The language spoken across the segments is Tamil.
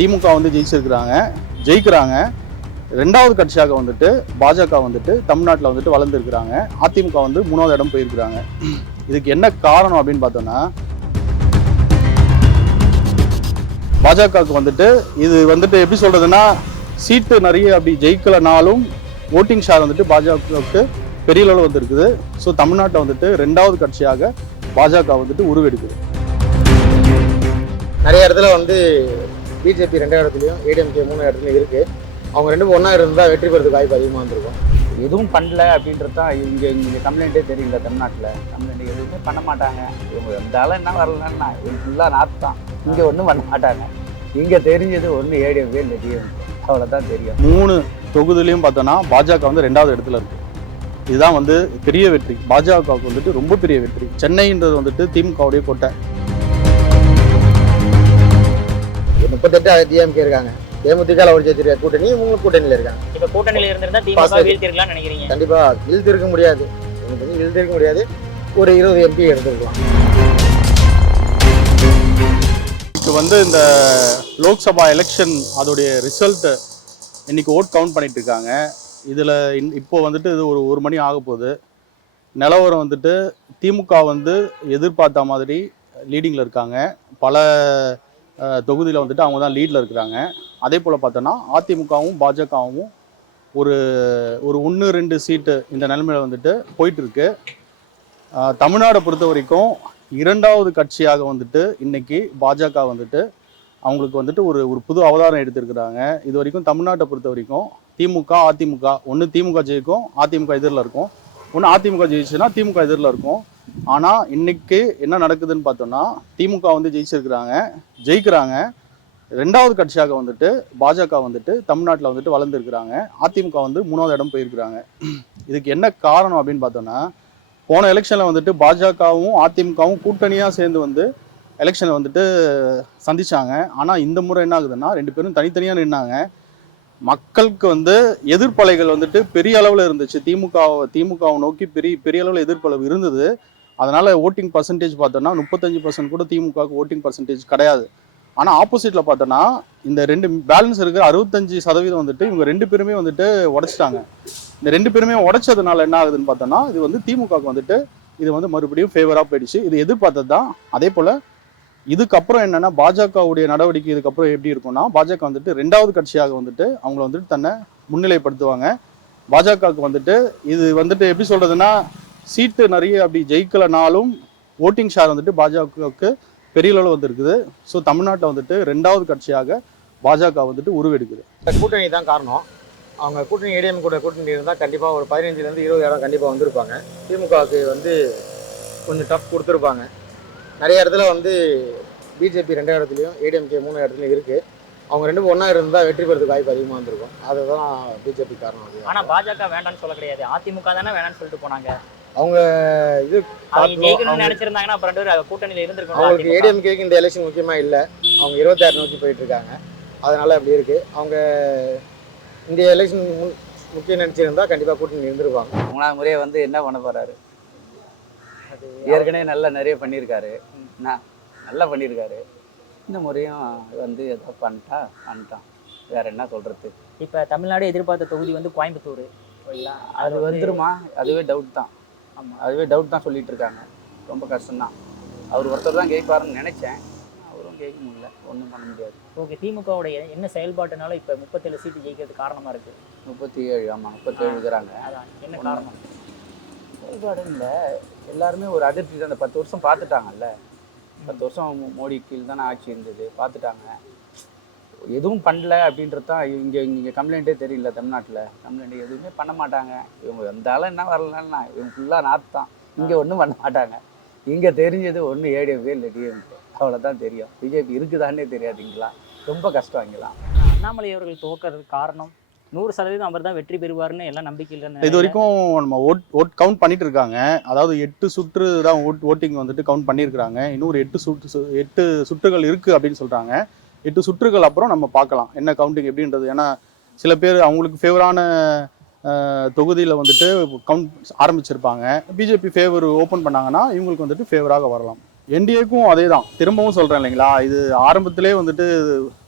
திமுக வந்து ஜெயிச்சிருக்கிறாங்க ஜெயிக்கிறாங்க. ரெண்டாவது கட்சியாக வந்துட்டு பாஜக வந்துட்டு தமிழ்நாட்டில் வந்துட்டு வளர்ந்துருக்கிறாங்க. அதிமுக வந்து மூணாவது இடம் போயிருக்கிறாங்க. இதுக்கு என்ன காரணம் அப்படின்னு பார்த்தோன்னா பாஜகவுக்கு வந்துட்டு இது வந்துட்டு எப்படி சொல்றதுன்னா சீட்டு நிறைய அப்படி ஜெயிக்கலனாலும் ஓட்டிங் ஷேர் வந்துட்டு பாஜகவுக்கு பெரிய அளவில் வந்துருக்குது. ஸோ தமிழ்நாட்டில் வந்துட்டு ரெண்டாவது கட்சியாக பாஜக வந்துட்டு உருவெடுக்குது. நிறைய இடத்துல வந்து பிஜேபி ரெண்டாவது இடத்துலையும் ஏடிஎம்கே மூணு இடத்துலையும் இருக்கு. அவங்க ரெண்டு ஒன்றா இருந்தால் வெற்றி பெறதுக்கு வாய்ப்பு அதிகமாக இருந்திருக்கும் எதுவும் பண்ணல அப்படின்றது தான் இங்கே இங்கே கம்ப்ளைண்ட்டே தெரியல தமிழ்நாட்டில். கம்ப்ளைண்ட் எதுவுமே பண்ண மாட்டாங்க. இவங்க இருந்தாலும் என்ன வரலன்னா இவங்க ஃபுல்லாக நார்த் தான். இங்கே ஒன்றும் பண்ண மாட்டாங்க. இங்கே தெரிஞ்சது ஒன்று ஏடிஎம்கே இல்லை டிஎம்கே அவ்வளோதான் தெரியும். மூணு தொகுதியிலையும் பார்த்தோன்னா பாஜக வந்து ரெண்டாவது இடத்துல இருக்கு. இதுதான் வந்து பெரிய வெற்றி. பாஜகவுக்கு வந்துட்டு ரொம்ப பெரிய வெற்றி. சென்னைன்றது வந்துட்டு திமுகவுடைய கோட்டை. முப்பத்தெட்டு டிஎம்கே இருக்காங்க. தேமுதிக ஒரு ஜெயிச்சிருக்க கூட்டணி இவங்க கூட்டணியில் இருக்காங்க. இப்ப கூட்டணியில இருந்திருந்தா திமுக Pass வீழ்த்திருக்கலாம்னு நினைக்கிறீங்க? கண்டிப்பாக இழுத்திருக்க முடியாது. எனக்கு வந்து இழுத்திருக்க முடியாது. ஒரு இருபது எம்பி எடுத்துருக்கலாம். இப்போ வந்து இந்த லோக்சபா எலெக்ஷன் அதோடைய ரிசல்ட் இன்னைக்கு ஓட் கவுண்ட் பண்ணிட்டு இருக்காங்க. இதில் இப்போ வந்துட்டு இது ஒரு ஒரு மணி ஆக போகுது. நிலவரம் வந்துட்டு திமுக வந்து எதிர்பார்த்த மாதிரி லீடிங்கில் இருக்காங்க. பல தொகுதியில் வந்துட்டு அவங்க தான் லீடில் இருக்கிறாங்க. அதே போல் பார்த்தோன்னா அதிமுகவும் பாஜகவும் ஒரு ஒரு ஒன்று ரெண்டு சீட்டு இந்த நிலைமையில் வந்துட்டு போயிட்டுருக்கு. தமிழ்நாடை பொறுத்த வரைக்கும் இரண்டாவது கட்சியாக வந்துட்டு இன்னைக்கு பாஜக வந்துட்டு அவங்களுக்கு வந்துட்டு ஒரு ஒரு புது அவதாரம் எடுத்திருக்கிறாங்க. இது வரைக்கும் தமிழ்நாட்டை பொறுத்த வரைக்கும் திமுக அதிமுக ஒன்று திமுக ஜெயிக்கும் அதிமுக எதிரில் இருக்கும். ஒன்று அதிமுக ஜெயிச்சுன்னா திமுக எதிரில் இருக்கும். ஆனால் இன்னைக்கு என்ன நடக்குதுன்னு பார்த்தோம்னா திமுக வந்து ஜெயிச்சிருக்கிறாங்க ஜெயிக்கிறாங்க. ரெண்டாவது கட்சியாக வந்துட்டு பாஜக வந்துட்டு தமிழ்நாட்டில் வந்துட்டு வளர்ந்துருக்கிறாங்க. அதிமுக வந்து மூணாவது இடம் போயிருக்கிறாங்க. இதுக்கு என்ன காரணம் அப்படின்னு பார்த்தோம்னா போன எலெக்ஷனில் வந்துட்டு பாஜகவும் அதிமுகவும் கூட்டணியாக சேர்ந்து வந்து எலெக்ஷனை வந்துட்டு சந்திச்சாங்க. ஆனால் இந்த முறை என்ன ஆகுதுன்னா ரெண்டு பேரும் தனித்தனியாக நின்னாங்க. மக்களுக்கு வந்து எதிர்ப்பலைகள் வந்துட்டு பெரிய அளவில் இருந்துச்சு. திமுக திமுகவை நோக்கி பெரிய பெரிய அளவில் எதிர்ப்பளவு இருந்தது. அதனால் ஓட்டிங் பர்சன்டேஜ் பார்த்தோன்னா முப்பத்தஞ்சு பர்சன்ட் கூட திமுகவுக்கு ஓட்டிங் பர்சன்டேஜ் கிடையாது. ஆனால் ஆப்போசிட்டில் பார்த்தோன்னா இந்த ரெண்டு பேலன்ஸ் இருக்கிற அறுபத்தஞ்சு சதவீதம் வந்துட்டு இவங்க ரெண்டு பேருமே வந்துட்டு உடைச்சிட்டாங்க. இந்த ரெண்டு பேருமே உடைச்சதுனால என்ன ஆகுதுன்னு பார்த்தோன்னா இது வந்து திமுகவுக்கு வந்துட்டு இது வந்து மறுபடியும் ஃபேவராக போயிடுச்சு. இது எதிர்பார்த்தது தான் அதே போல் இதுக்கப்புறம் என்னென்னா பாஜகவுடைய நடவடிக்கை இதுக்கப்புறம் எப்படி இருக்கும்னா பாஜக வந்துட்டு ரெண்டாவது கட்சியாக வந்துட்டு அவங்கள வந்துட்டு தன்னை முன்னிலைப்படுத்துவாங்க. பாஜகவுக்கு வந்துட்டு இது வந்துட்டு எப்படி சொல்கிறதுன்னா சீட்டு நிறைய அப்படி ஜெயிக்கலனாலும் ஓட்டிங் ஷேர் வந்துட்டு பாஜகவுக்கு பெரிய அளவில் வந்திருக்குது. ஸோ தமிழ்நாட்டில் வந்துட்டு ரெண்டாவது கட்சியாக பாஜக வந்துட்டு உருவெடுக்குது. இந்த கூட்டணி தான் காரணம். அவங்க கூட்டணி ஏடிஎம் கூட கூட்டணி இருந்தால் கண்டிப்பாக ஒரு பதினஞ்சுலேருந்து இருபது இடம் கண்டிப்பாக வந்திருப்பாங்க. திமுகவுக்கு வந்து கொஞ்சம் டஃப் கொடுத்துருப்பாங்க. நிறைய இடத்துல வந்து பிஜேபி ரெண்டாவது இடத்துலையும் ஏடிஎம்கே மூணு இடத்துலையும் இருக்குது அவங்க ரெண்டும் ஒன்றா இருந்தால் வெற்றி பெறதுக்கு வாய்ப்பு அதிகமாக இருந்திருக்கும் அதுதான் பிஜேபி காரணம். அது ஆனா பாஜக வேண்டாம்னு சொல்ல கிடையாது. அதிமுக தானே வேணாம்னு சொல்லிட்டு போனாங்க. அவங்க இது. ஜெயிக்கணும்னு நினைச்சிருந்தாங்கன்னா அப்ப ரெண்டு பேரும் கூட்டணியில இருந்திருக்கணும் அவங்களுக்கு. ஏடிஎம்கேக்கு இந்த எலெக்ஷன் முக்கியமாக இல்லை. அவங்க இருபத்தாறு நோக்கி போயிட்டு இருக்காங்க. அதனால அப்படி இருக்குது அவங்க இந்த எலெக்ஷன் முக்கியம் நினச்சிருந்தா கண்டிப்பாக கூட்டணி இருந்திருப்பாங்க. மூணாவது முறையை வந்து என்ன பண்ண போறாரு? ஏற்கனவே நல்லா நிறைய பண்ணியிருக்காரு. நல்லா பண்ணியிருக்காரு. இந்த முறையும் வந்து ஏதோ பண்ணிட்டா பண்ணிட்டான். வேற என்ன சொல்றது? இப்ப தமிழ்நாடு எதிர்பார்த்த தொகுதி வந்து கோயம்புத்தூர்? அது வந்துருமா? அதுவே டவுட் தான். ஆமா. அதுவே டவுட் தான் சொல்லிட்டு இருக்காங்க ரொம்ப கஷ்டம்தான். அவர் ஒருத்தர் தான் ஜெயிப்பாருன்னு நினைச்சேன். அவரும் ஜெயிக்க முடியல ஒன்றும் பண்ண முடியாது. ஓகே திமுகவுடைய என்ன செயல்பாட்டுனால இப்ப முப்பத்தேழு சீட்டு ஜெயிக்கிறதுக்கு காரணமா இருக்கு? முப்பத்தி ஏழு ஆமாம் முப்பத்தேழு இருக்கிறாங்க அதான் என்ன. காரணம்? செயல்பாடு இல்லை. எல்லாருமே ஒரு தான். அந்த பத்து வருஷம் பார்த்துட்டாங்கல்ல. பத்து வருஷம் மோடி கீழ் தானே ஆட்சி இருந்தது. பார்த்துட்டாங்க. எதுவும் பண்ணல அப்படின்றது தான் இங்கே இங்கே கம்ப்ளைண்ட்டே தெரியல தமிழ்நாட்டில். கம்ப்ளைண்ட் எதுவுமே பண்ண மாட்டாங்க. இவங்க வந்தாலும் என்ன வரலன்னா இவங்க ஃபுல்லாக நார்த் தான். இங்கே ஒன்றும் பண்ண மாட்டாங்க. இங்கே தெரிஞ்சது ஒன்று ஏடிஎம்கே இல்லை டிஎம்கே. அவ்வளோதான் தெரியும். பிஜேபி இருக்குதானே தெரியாதுங்களா? ரொம்ப கஷ்டம் இங்கெல்லாம். அண்ணாமலை அவர்கள் துவக்கிறதுக்கு காரணம் நூறு சதவீதம் அவர் தான் வெற்றி பெறுவார்னு எல்லாம் நம்பிக்கை இல்லைன்னு இது வரைக்கும் நம்ம ஓட் ஓட் கவுண்ட் பண்ணிட்டு இருக்காங்க. அதாவது எட்டு சுற்று தான் ஓட் ஓட்டிங் வந்துட்டு கவுண்ட் பண்ணியிருக்கிறாங்க. இன்னும் ஒரு எட்டு சுற்று சு- எட்டு சுற்றுகள் இருக்கு அப்படின்னு சொல்றாங்க. எட்டு சுற்றுகள் அப்புறம் நம்ம பார்க்கலாம். என்ன கவுண்டிங் எப்படின்றது. ஏன்னா சில பேர் அவங்களுக்கு ஃபேவரான தொகுதியில் வந்துட்டு கவுண்ட் ஆரம்பிச்சிருப்பாங்க. பிஜேபி ஃபேவர் ஓப்பன் பண்ணாங்கன்னா இவங்களுக்கு வந்துட்டு ஃபேவராக வரலாம். என்டிஏக்கும் அதே தான் திரும்பவும் சொல்கிறேன் இல்லைங்களா? இது ஆரம்பத்திலே வந்துட்டு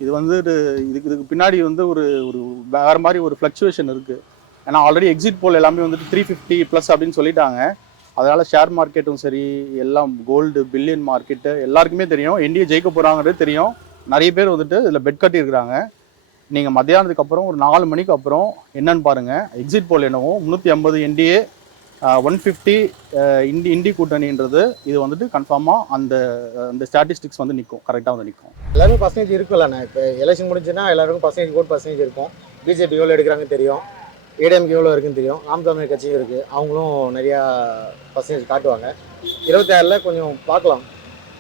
இது வந்துட்டு இதுக்கு இதுக்கு பின்னாடி வந்து ஒரு ஒரு வேற மாதிரி ஒரு ஃப்ளக்சுவேஷன் இருக்குது ஏன்னா ஆல்ரெடி எக்ஸிட் போல் எல்லாமே வந்துட்டு த்ரீ ஃபிஃப்டி ப்ளஸ் அப்படின்னு சொல்லிட்டாங்க. அதனால் ஷேர் மார்க்கெட்டும் சரி எல்லாம் கோல்டு பில்லியன் மார்க்கெட்டு எல்லாருக்குமே தெரியும். என்டிஏ ஜெயிக்க போகிறாங்கிறது தெரியும். நிறைய பேர் வந்துட்டு இதில் பெட் கட்டியிருக்கிறாங்க. நீங்கள் மத்தியானத்துக்கு அப்புறம் ஒரு நாலு மணிக்கு அப்புறம் என்னன்னு பாருங்கள் எக்ஸிட் போல் என்னவோ? முந்நூற்றி ஐம்பது NDA one fifty INDI INDI கூட்டணின்றது. இது வந்துட்டு கன்ஃபார்மாக அந்த அந்த ஸ்டாட்டிஸ்டிக்ஸ் வந்து நிற்கும் கரெக்டாக வந்து நிற்கும் எல்லாருக்கும் பர்சன்டேஜ் இருக்குல்லண்ணே. இப்போ எலெக்ஷன் முடிஞ்சுன்னா எல்லாருக்கும் பர்சன்டேஜ் கோட் பர்சன்டேஜ் இருக்கும். பிஜேபி எவ்வளோ எடுக்கிறாங்கன்னு தெரியும். ஏடிஎம்கே எவ்வளோ இருக்குன்னு தெரியும். ஆம் தமிழ் கட்சியும் இருக்குது அவங்களும் நிறையா பர்சன்டேஜ் காட்டுவாங்க. இருபத்தாறில் கொஞ்சம் பார்க்கலாம்.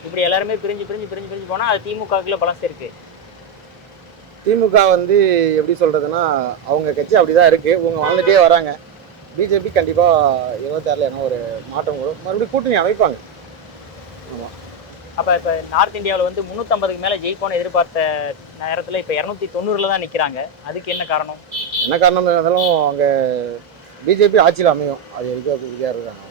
இப்படி எல்லாருமே பிரிஞ்சு பிரிஞ்சு பிரிஞ்சு பிரிஞ்சு போனால் அது திமுகக்குள்ள பலம் இருக்கு. திமுக வந்து எப்படி சொல்கிறதுனா அவங்க கட்சி அப்படி தான் இருக்குது இவங்க வாழ்ந்துட்டே வராங்க. பிஜேபி கண்டிப்பாக இருபத்தாறில் என்ன ஒரு மாற்றம் வரும். மறுபடியும் கூட்டணி அமைப்பாங்க. அப்போ இப்போ நார்த் இந்தியாவில் வந்து முந்நூற்றம்பதுக்கு மேலே ஜெயிப்போன்னு எதிர்பார்த்த நேரத்தில் இப்போ இரநூத்தி தொண்ணூறில் தான் நிற்கிறாங்க அதுக்கு என்ன காரணம்? என்ன காரணம் இருந்தாலும் அங்கே பிஜேபி ஆட்சியில் அமையும். அது எதுக்கு உறுதியாக இருக்காங்க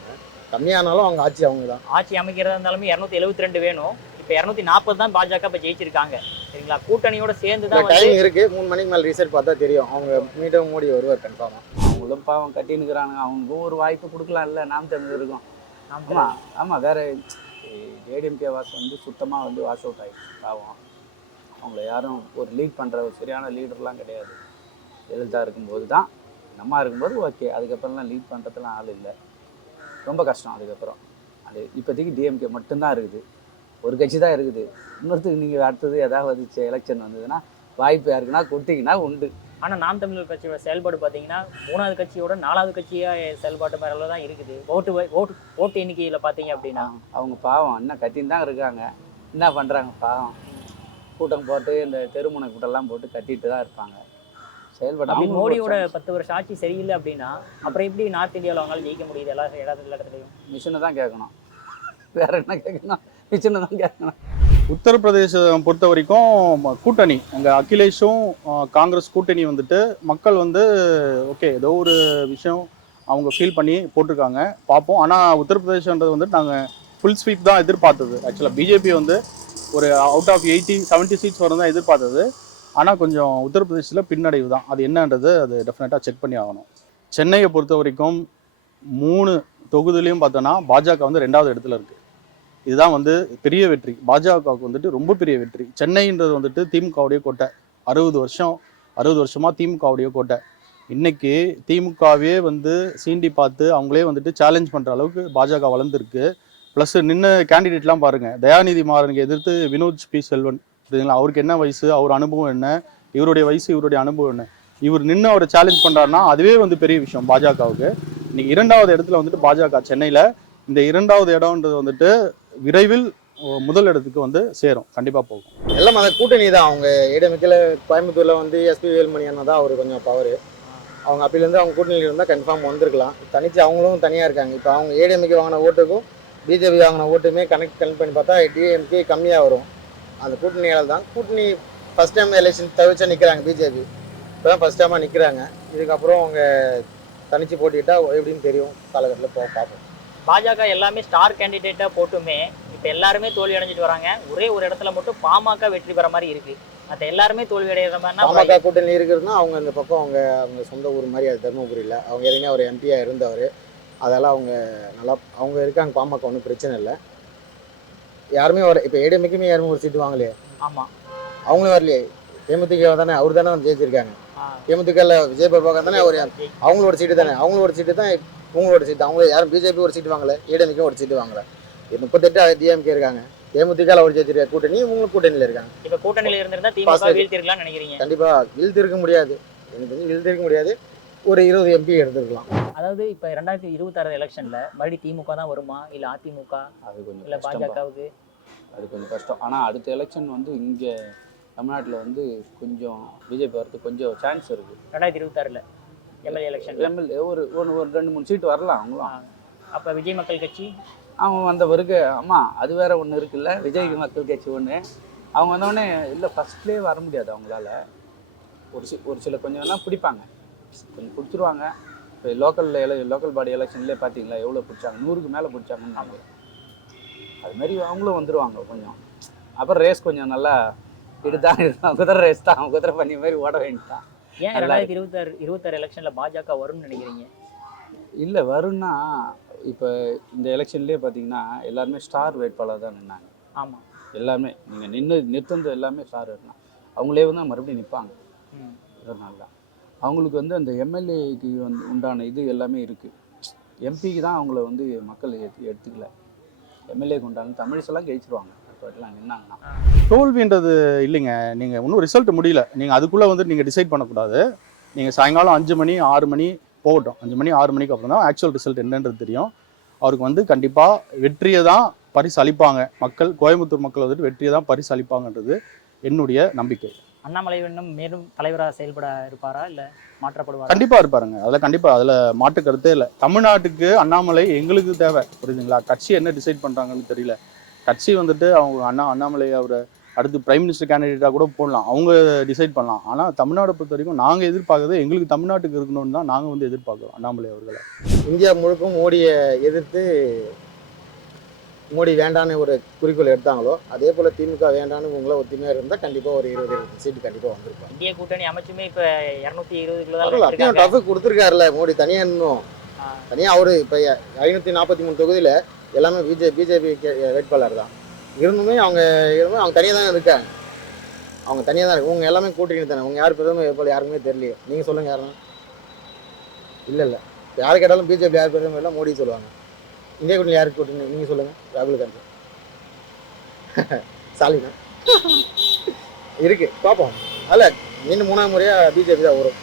கம்மியானாலும் அவங்க ஆட்சி அவங்க தான் ஆட்சி அமைக்கிறதா இருந்தாலுமே இரநூத்தி எழுபத்தி ரெண்டு வேணும். இப்போ இரநூத்தி நாற்பது தான் பாஜக இப்போ ஜெயிச்சிருக்காங்க. சரிங்களா? கூட்டணியோட சேர்ந்து தான் வந்து டைம் இருக்குது மூணு மணிக்கு மேலே ரிசல்ட் பார்த்தா தெரியும். அவங்க மீண்டும் மோடி வருவார் கன்ஃபார்மாக அவங்களும் பாவம் கட்டினுக்கிறானுங்க அவங்களுக்கும் ஒரு வாய்ப்பு கொடுக்கலாம்ல. நாம் தமிழருக்கும் நாம ஆமாம் ஆமாம் வேற ஏடிஎம்கே வாஸ் வந்து சுத்தமாக வந்து வாஷ் அவுட் ஆகிடுச்சு பாவம். அவங்கள யாரும் ஒரு லீட் பண்ணுற ஒரு சரியான லீடர்லாம் கிடையாது. ஜெயலலிதா இருக்கும்போது தான் நம்ம இருக்கும்போது ஓகே அதுக்கப்புறம்லாம் லீட் பண்ணுறதுலாம் ஆள் இல்லை. ரொம்ப கஷ்டம் அதுக்கப்புறம். அது இப்போதைக்கு டிஎம்கே மட்டும்தான் இருக்குது. ஒரு கட்சி தான் இருக்குது. இன்னொருத்துக்கு நீங்கள் அடுத்தது ஏதாவது எலெக்ஷன் வந்ததுன்னா வாய்ப்பு யாருக்குன்னா கொடுத்தீங்கன்னா உண்டு. ஆனால் நாம் தமிழர் கட்சியோட செயல்பாடு பார்த்தீங்கன்னா மூணாவது கட்சியோட நாலாவது கட்சியாக செயல்பாட்டு மேலே தான் இருக்குது. ஓட்டு ஓட்டு ஓட்டு எண்ணிக்கையில் பார்த்தீங்க அப்படின்னா. அவங்க பாவம். இன்னும் கத்தின்னு தான் இருக்காங்க. என்ன பண்ணுறாங்க பாவம். கூட்டம் போட்டு இந்த தெருமுனை கூட்டம்லாம் போட்டு கத்திட்டு தான் இருப்பாங்க. செயல்பட அப்படி மோடியோட. பத்து வருஷம் ஆட்சி சரியில்லை அப்படின்னா அப்புறம் எப்படி நார்த் இந்தியாவில் அவங்களால ஜெயிக்க முடியுது எல்லா இடத்துல எல்லா இடத்துலையும் மிஷினை தான் கேட்கணும். வேற என்ன கேட்கணும்? மிஷினை தான் கேட்கணும். உத்தரப்பிரதேசம் பொறுத்த வரைக்கும் கூட்டணி. அங்கே அகிலேஷும் காங்கிரஸ் கூட்டணி வந்துட்டு மக்கள் வந்து ஓகே ஏதோ ஒரு விஷயம் அவங்க ஃபீல் பண்ணி போட்டிருக்காங்க. பார்ப்போம். ஆனால் உத்தரப்பிரதேசன்றது வந்துட்டு நாங்கள் ஃபுல் ஸ்வீப் தான் எதிர்பார்த்தது. ஆக்சுவலாக பிஜேபி வந்து ஒரு அவுட் ஆஃப் எயிட்டி 70 சீட்ஸ் வரும் தான் எதிர்பார்த்தது. ஆனால் கொஞ்சம் உத்தரப்பிரதேசத்தில் பின்னடைவு தான். அது என்னன்றது அது டெஃபினட்டாக செக் பண்ணி ஆகணும். சென்னையை பொறுத்த வரைக்கும் மூணு தொகுதியிலையும் பார்த்தோன்னா பாஜக வந்து ரெண்டாவது இடத்துல இருக்குது இதுதான் வந்து பெரிய வெற்றி. பாஜகவுக்கு வந்துட்டு ரொம்ப பெரிய வெற்றி. சென்னைன்றது வந்துட்டு திமுகவுடைய கோட்டை. அறுபது வருஷம் அறுபது வருஷமாக திமுகவுடைய கோட்டை. இன்னைக்கு திமுகவே வந்து சீண்டி பார்த்து அவங்களே வந்துட்டு சேலஞ்ச் பண்ணுற அளவுக்கு பாஜக வளர்ந்துருக்கு. ப்ளஸ் நின்று கேண்டிடேட்லாம் பாருங்கள் தயாநிதி மாறனுக்கு எதிர்த்து வினோத் பி செல்வன். புரியுதுங்களா? அவருக்கு என்ன வயசு? அவர் அனுபவம் என்ன? இவருடைய வயசு இவருடைய அனுபவம் என்ன? இவர் நின்று அவரை சேலஞ்ச் பண்ணுறாருன்னா அதுவே வந்து பெரிய விஷயம் பாஜகவுக்கு. இன்னைக்கு இரண்டாவது இடத்துல வந்துட்டு பாஜக சென்னையில் இந்த இரண்டாவது இடம்ன்றது வந்துட்டு விரைவில் முதல் இடத்துக்கு வந்து சேரும். கண்டிப்பாக போகும். எல்லாம் அந்த கூட்டணி தான். அவங்க இடமிக்கல கோயம்புத்தூரில் வந்து எஸ்பி வேல்மணி அண்ணா தான் அவர் கொஞ்சம் பவர் அவங்க அப்பிலேருந்து அவங்க கூட்டணியில் இருந்தால் கன்ஃபார்ம் வந்திருக்கலாம். தனித்து அவங்களும் தனியாக இருக்காங்க. இப்போ அவங்க ஏடிஎம்கே வாங்கின ஓட்டுக்கும் பிஜேபி வாங்கின ஓட்டுமே கனெக்ட் கனெக்ட் பண்ணி பார்த்தா டிஎம்கே கம்மியாக வரும். அந்த கூட்டணியால் தான். கூட்டணி ஃபஸ்ட் டைம் எலெக்ஷன் தவிர்த்து நிற்கிறாங்க பிஜேபி இப்போ தான் ஃபஸ்ட் டைமாக நிற்கிறாங்க இதுக்கப்புறம் அவங்க தனிச்சு போட்டிட்டா எப்படின்னு தெரியும். காலகட்டத்தில் போ பார்ப்போம். பாஜக எல்லாமே ஸ்டார் கேண்டிடேட்டா போட்டுமே இப்போ எல்லாருமே தோல்வி அடைஞ்சிட்டு வராங்க. ஒரே ஒரு இடத்துல மட்டும் பாமக வெற்றி பெற மாதிரி இருக்கு. மற்ற எல்லாருமே தோல்வி அடைகிற மாதிரினா பாமக கூட்டணி இருக்குதுன்னா அவங்க அந்த பக்கம் அவங்க அவங்க சொந்த ஊர் மாதிரி அது தருமபுரியில். அவங்க ஏற்கனவே ஒரு எம்பியாக இருந்தவர். அதெல்லாம் அவங்க நல்லா அவங்க இருக்காங்க பாமக ஒன்றும் பிரச்சனை இல்லை. யாருமே வர இப்போ ஏடிஎம்கேமே யாருமே ஒரு சீட்டு வாங்கலையே. ஆமா. அவங்களும் வரலையே. தேமுதிக தானே அவர் தானே ஜெயிச்சிருக்காங்க. தேமுதிகல விஜய் பிரபாகர் தானே அவர் அவங்களோட சீட்டு தானே. அவங்களோட சீட்டு தான் இவங்களோட சீட்டு அவங்கள யாரும் பிஜேபி ஒரு சீட்டு வாங்கல ஏடிஎம்கே ஒரு சீட்டு வாங்கல. முப்பத்தெட்டு டிஎம்கே இருக்காங்க. தேமுதிகல அவர் ஜெயிச்சிருக்க கூட்டணி இவங்களும் கூட்டணியில் இருக்காங்க. இப்ப கூட்டணியில இருந்திருந்தா திமுக. வீழ்த்திருக்கலாம்னு நினைக்கிறீங்க. கண்டிப்பாா இழுத்திருக்க முடியாது. எனக்கு தெரிஞ்சு இழுத்திருக்க முடியாது. ஒரு இருபது எம்பி எடுத்துருக்கலாம். அதாவது இப்ப ரெண்டாயிரத்தி இருபத்தாறு எலெக்ஷன்ல மறுபடியும் திமுக தான் வருமா? இல்ல அதிமுக? அது கொஞ்சம் இல்ல பாஜகவுக்கு? அது கொஞ்சம் கஷ்டம். ஆனால் அடுத்த எலெக்ஷன் வந்து இங்கே தமிழ்நாட்டில் வந்து கொஞ்சம் பிஜேபி வரதுக்கு கொஞ்சம் சான்ஸ் இருக்குது ரெண்டாயிரத்தி இருபத்தாறுல எம்எல்ஏ எலெக்ஷன்ல எம்எல்ஏ ஒரு ஒரு ஒரு ரெண்டு மூணு சீட்டு வரலாம் அவங்களும் அப்ப விஜய் மக்கள் கட்சி? அவங்க வந்த பிறகு ஆமாம் அது வேற ஒன்று இருக்குல்ல. விஜய் மக்கள் கட்சி ஒன்று அவங்க வந்தோடனே இல்லை ஃபஸ்ட்லேயே வர முடியாது அவங்களால. ஒரு சி ஒரு சில கொஞ்சம் எல்லாம் பிடிப்பாங்க. கொஞ்சம் பிடிச்சிருவாங்க இப்போ லோக்கல் எல லோக்கல் பாடி எலெக்ஷன்லேயே பார்த்தீங்களா எவ்வளோ பிடிச்சாங்க? நூறுக்கு மேலே பிடிச்சாங்கன்னு அது மாதிரி அவங்களும் வந்துருவாங்க கொஞ்சம். அப்புறம் ரேஸ் கொஞ்சம் நல்லா இதுதான் இதுதான் குதிரை ரேஸ் தான். குதிரை பண்ணி மாதிரி ஓட வேண்டியதான் ஏன் ரெண்டாயிரத்தி இருபத்தாறு இருபத்தாறு எலெக்ஷன்ல பாஜக வரும்னு நினைக்கிறீங்க? இல்லை வரும்னா இப்போ இந்த எலெக்ஷன்லேயே பார்த்தீங்கன்னா எல்லாருமே ஸ்டார் வேட்பாளர் தான் நின்னாங்க. ஆமா. எல்லாமே. நீங்கள் நின்று நிறுத்தது எல்லாமே ஸ்டார் இருந்தாங்க அவங்களே வந்து மறுபடியும் நிற்பாங்க. அதனால தான். அவங்களுக்கு வந்து அந்த எம்எல்ஏக்கு வந்து உண்டான இது எல்லாமே இருக்குது எம்பிக்கு தான் அவங்கள வந்து மக்கள் எடுத்து எடுத்துக்கல. எம்எல்ஏக்கு உண்டான தமிழ்ஸெல்லாம் ஜெயிச்சிருவாங்க தோல்வின்றது இல்லைங்க. நீங்கள் இன்னும் ரிசல்ட் முடியல. நீங்கள் அதுக்குள்ளே வந்து நீங்கள் டிசைட் பண்ணக்கூடாது. நீங்கள் சாயங்காலம் அஞ்சு மணி ஆறு மணி போகட்டும். அஞ்சு மணி ஆறு மணிக்கு அப்புறம் தான் ஆக்சுவல் ரிசல்ட் என்னன்றது தெரியும். அவருக்கு வந்து கண்டிப்பாக வெற்றியை தான் பரிசு அளிப்பாங்க மக்கள் கோயம்புத்தூர் மக்கள் வந்துட்டு வெற்றியை தான் பரிசு அளிப்பாங்கன்றது என்னுடைய நம்பிக்கை. அண்ணாமலை இன்னும் மேலும் தலைவராக செயல்பட இருப்பாரா இல்ல மாற்றப்படுவாரா? கண்டிப்பாக இருப்பாருங்க. அதில் கண்டிப்பாக அதில் மாற்று கருத்தே இல்லை. தமிழ்நாட்டுக்கு அண்ணாமலை எங்களுக்கு தேவை. புரியுதுங்களா கட்சி என்ன டிசைட் பண்ணுறாங்கன்னு தெரியல. கட்சி வந்துட்டு அவங்க அண்ணா அண்ணாமலை அவரை அடுத்து பிரைம் மினிஸ்டர் கேண்டிடேட்டாக கூட போடலாம். அவங்க டிசைட் பண்ணலாம். ஆனால் தமிழ்நாடை பொறுத்த வரைக்கும் நாங்கள் எதிர்பார்க்கறது எங்களுக்கு தமிழ்நாட்டுக்கு இருக்கணும்னு தான் நாங்கள் வந்து எதிர்பார்க்குறோம் அண்ணாமலை அவர்களை. இந்தியா முழுக்கும் மோடியை எதிர்த்து மோடி வேண்டான்னு ஒரு குறிக்கோள் எடுத்தாங்களோ அதே போல் திமுக வேண்டான்னு உங்களை ஒத்துமையாக இருந்தால் கண்டிப்பாக ஒரு இருபது இருபது சீட்டு கண்டிப்பாக வந்திருப்பாங்க இந்திய கூட்டணி அமைச்சுமே இப்ப இருநூத்தி அப்பயும் வச்சிருக்காங்க. டஃப் கொடுத்துருக்காருல்ல மோடி தனியாக இன்னும் தனியாக அவர் இப்போ ஐநூற்றி நாற்பத்தி மூணு தொகுதியில் எல்லாமே பிஜே பிஜேபி வேட்பாளர் தான். இருந்துமே அவங்க இருந்துமே அவங்க தனியாக தான் இருக்காங்க. அவங்க தனியாக தான் இருக்கு. உங்க எல்லாமே கூட்டணி தானே. உங்க யார் பிரதமர் வேட்பாளர் யாருக்குமே தெரியலையே. நீங்கள் சொல்லுங்க யாரும் இல்லை இல்லை. யார் கேட்டாலும் பிஜேபி யார் பிரதமர் இல்லை மோடி சொல்லுவாங்க. இந்திய கூட்டணி யாருக்கு கூட்டணி நீங்கள் சொல்லுங்கள் ராகுல் காந்தி. ஸ்டாலினா இருக்கு. பார்ப்போம் அல்ல மீண்டும் மூணாவது முறையாக பிஜேபி தான் வரும்.